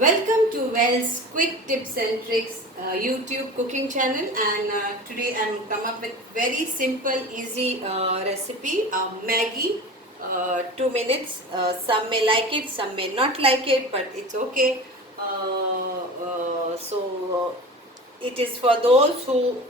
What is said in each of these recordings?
Welcome to Wells Quick Tips and Tricks YouTube cooking channel, and today I'm come up with very simple easy recipe Maggie. 2 minutes. Some may like it, some may not like it, but it's okay. It is for those who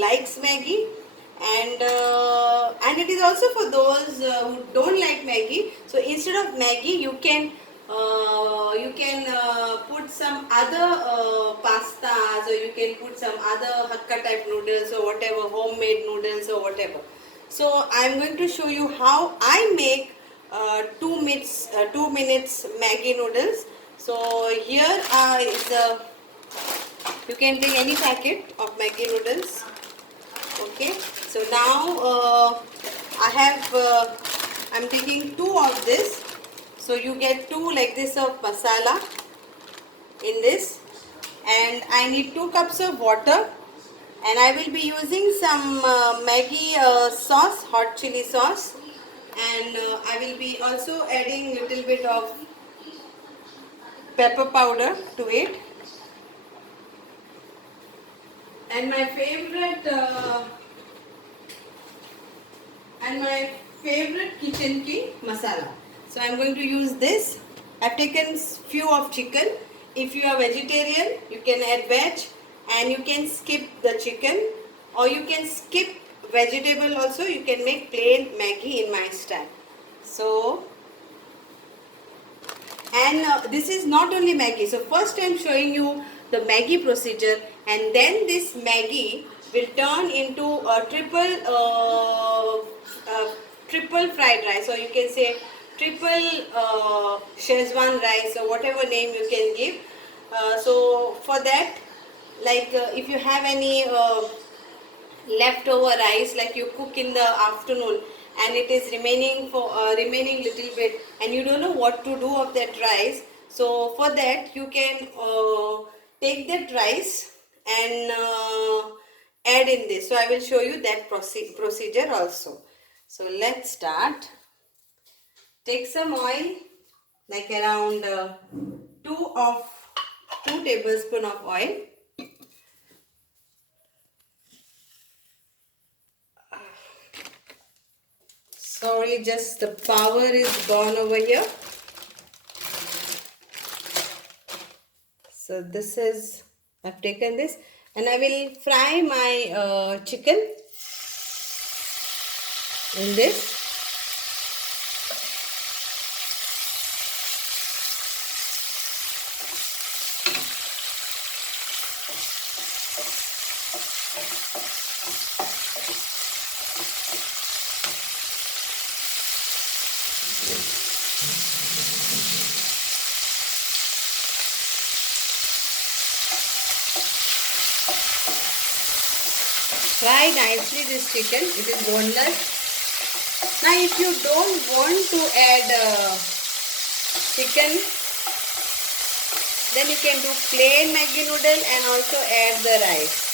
likes Maggie, and it is also for those who don't like Maggie. So instead of Maggie, you can put some other pastas, or you can put some other hakka type noodles, or whatever, homemade noodles or whatever. So I'm going to show you how I make 2 minutes Maggie noodles. So here is a, you can take any packet of Maggi noodles. Okay, so now I'm taking two of this. So you get two like this of masala in this, and I need 2 cups of water, and I will be using some Maggi sauce, hot chili sauce, and I will be also adding little bit of pepper powder to it, and my favorite kitchen king masala. So I'm going to use this. I've taken few of chicken. If you are vegetarian, you can add veg, and you can skip the chicken, or you can skip vegetable also. You can make plain Maggi in my style. So, and this is not only Maggi. So first I'm showing you the Maggi procedure, and then this Maggi will turn into a triple fried rice, or you can say triple Szechuan rice, or whatever name you can give. So for that, like if you have any leftover rice, like you cook in the afternoon and it is remaining little bit, and you don't know what to do of that rice, so for that you can take that rice and add in this. So I will show you that procedure also. So let's start. Take some oil, like around 2 tablespoon of oil. Sorry, just the power is gone over here. So this is, I've taken this, and I will fry my chicken in this. Fry nicely this chicken. It is boneless. Now if you don't want to add chicken, then you can do plain Maggi noodle and also add the rice.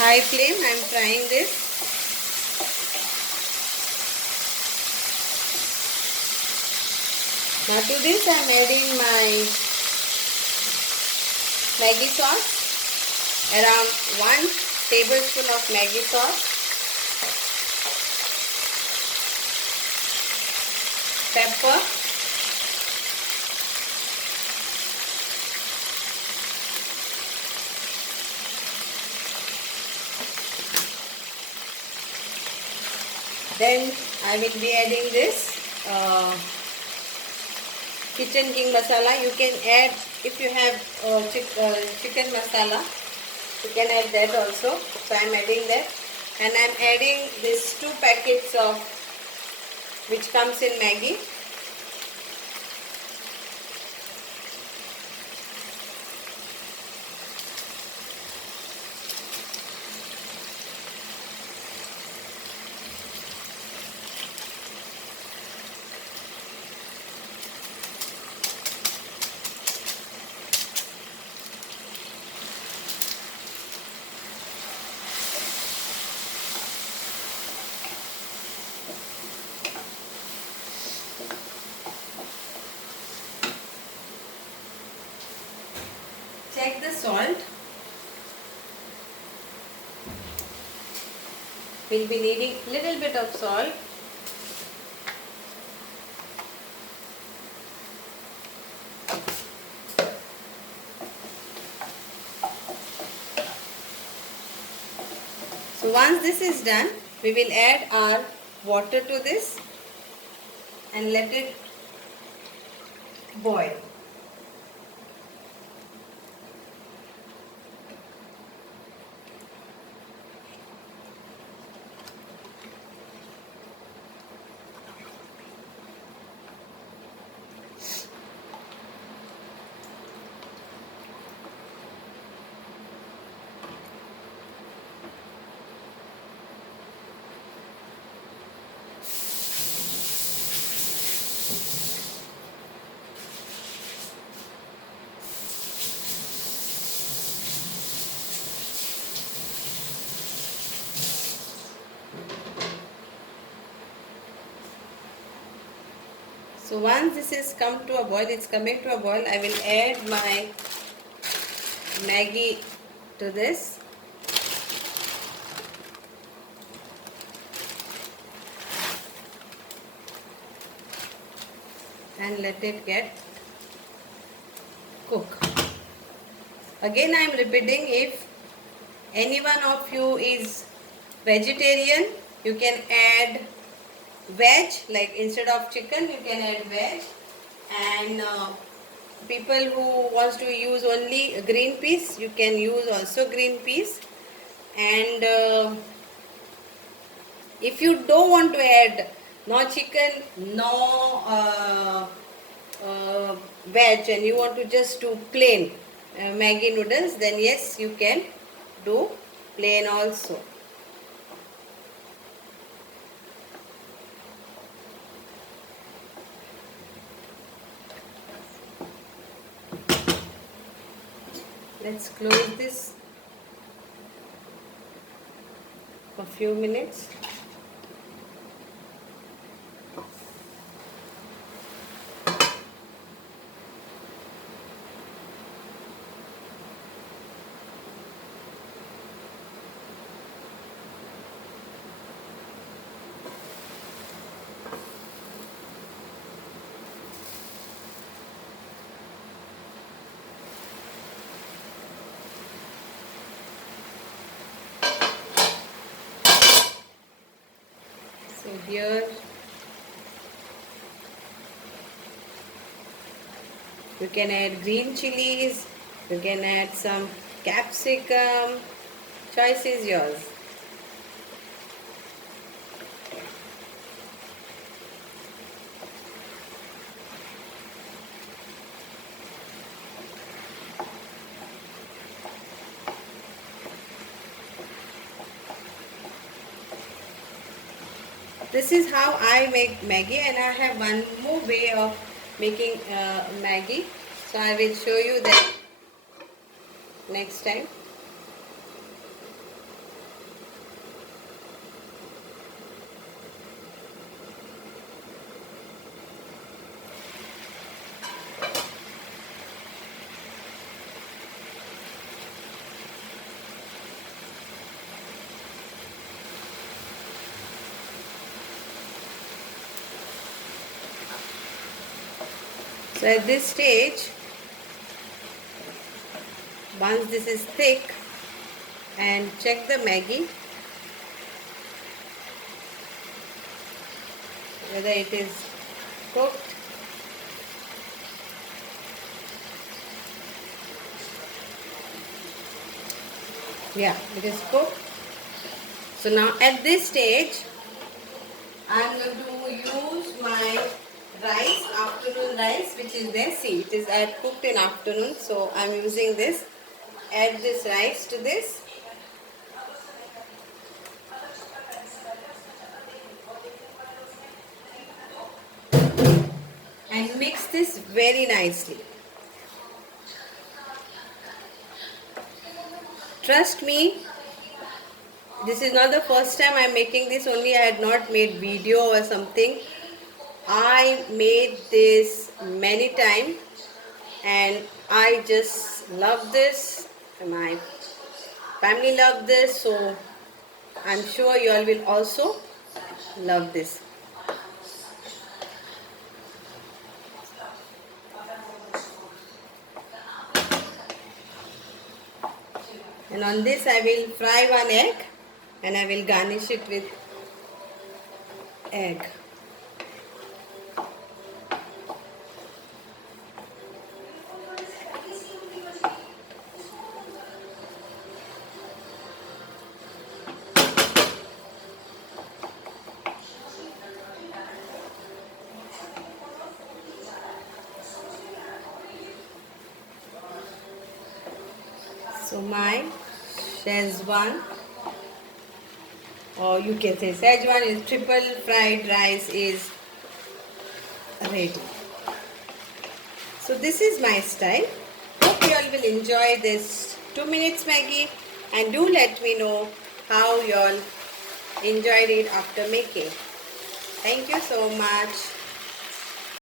High flame, I am frying this. Now to this I am adding my Maggi sauce, around 1 tablespoon of Maggi sauce, pepper, then I will be adding this Kitchen King masala. You can add, if you have chicken masala, you can add that also. So I am adding that, and I am adding these 2 packets of which comes in Maggi. salt. We'll be needing little bit of salt. So once this is done, we will add our water to this and let it boil. So once this is come to a boil, it's coming to a boil, I will add my Maggi to this. And let it get cook. Again I am repeating, if any one of you is vegetarian, you can add veg, like instead of chicken you can add veg, and people who wants to use only green peas, you can use also green peas. And if you don't want to add no chicken, no veg, and you want to just do plain Maggi noodles, then yes, you can do plain also. Let's close this for a few minutes. So here you can add green chilies, you can add some capsicum, choice is yours. This is how I make Maggi, and I have one more way of making Maggi. So I will show you that next time. So at this stage, once this is thick, and check the Maggi whether it is cooked. Yeah, it is cooked. So now at this stage, I am going to use my rice, afternoon rice, which is there. See, it is I had cooked in afternoon, so I am using this. Add this rice to this. And mix this very nicely. Trust me, this is not the first time I am making this, only I had not made video or something. I made this many times and I just love this, My family love this, so I'm sure you all will also love this. And on this I will fry one egg and I will garnish it with egg. So my Szechuan, or you can say Szechuan is triple fried rice is ready. So this is my style. Hope you all will enjoy this 2 minutes Maggi, and do let me know how you all enjoyed it after making. Thank you so much.